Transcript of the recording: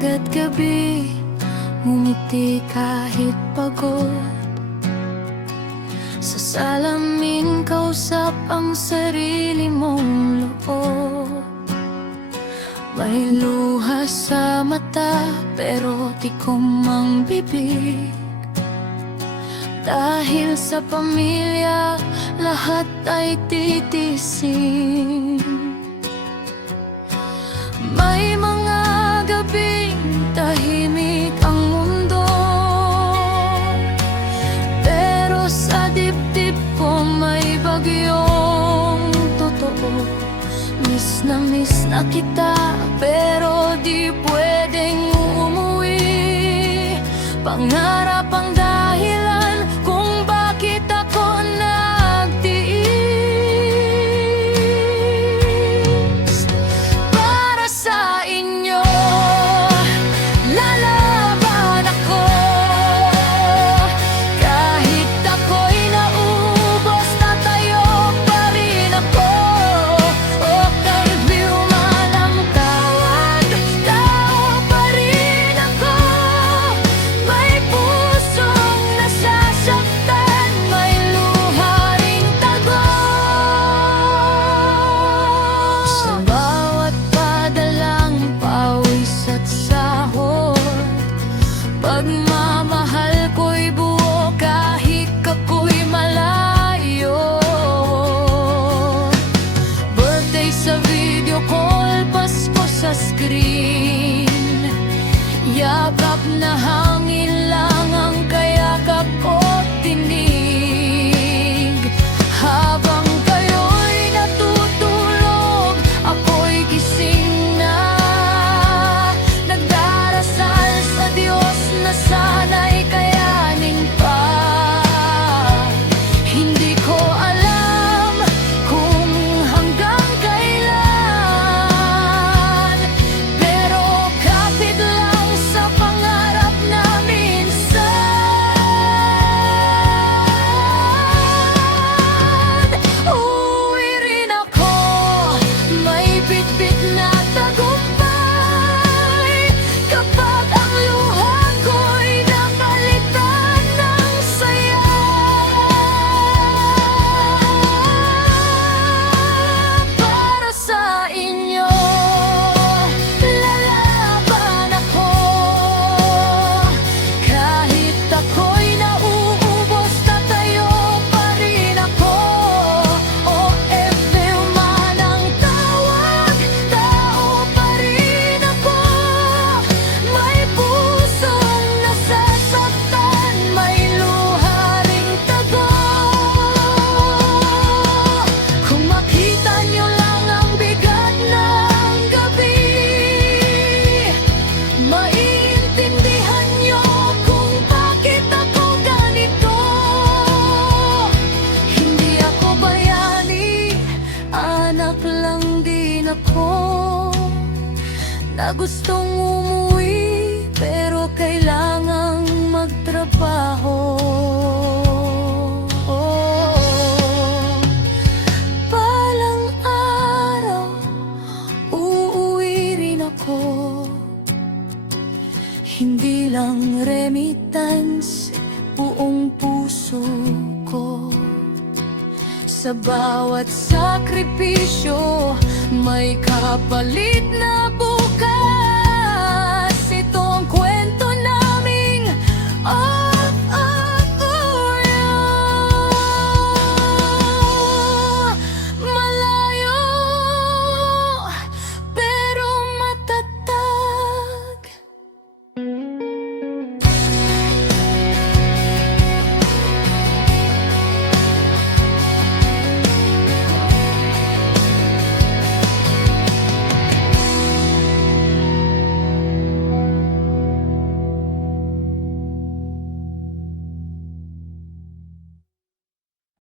at gabi, ngumiti kahit pagod. Sa salamin kausap ang sarili mong loob. May luha sa mata pero di kumang bibig. Dahil sa pamilya, lahat ay titisin. May mga gabing tahimik ang mundo, pero sa dibdib ko may bagyong totoo. Miss na kita, pero di pwedeng umuwi. Pangarap ang dahilan kung bakit ako nagtiis. Para sa inyo, lalaban ako. Kahit ako'y naubos, tatayo pa rin ako. O kay view man ang tawag, tao pa rin ako. May pusong nasasaktan, may luha ring tago. Sa bawat padalang pawis at sahod, pagmamahal ko'y buo kahit ako'y malayo. Birthday sa video call, Pasko sa screen, yakap na hangin lang ang kayakap ko tinig. Habang kayo'y natutulog, ako'y gising na. Nagdarasal sa Diyos na sana'y kayanin pa. Hindi ko alam kung hanggang kailan, pero kapit lang sa pangarap na minsan. Uuwi rin ako, may bitbit na tagumpay. Kapag ang luha ko'y napalitan ng saya. Para sa inyo, lalaban ako. Kahit ako'y nauubos, tatayo pa rin ako. OFW man ang tawag, tao pa rin ako. May pusong nasasaktan, may luha ring tago. Kung makita niyo lang ang bigat ng gabi, maiintindihan niyo kung bakit ako ganito. Hindi ako bayani, anak lang din ako, na gustong umuwi pero kailangang magtrabaho. Balang araw, uuwi rin ako. Hindi lang remittance, buong puso ko. Sa bawat sakripisyo, may kapalit na buhay.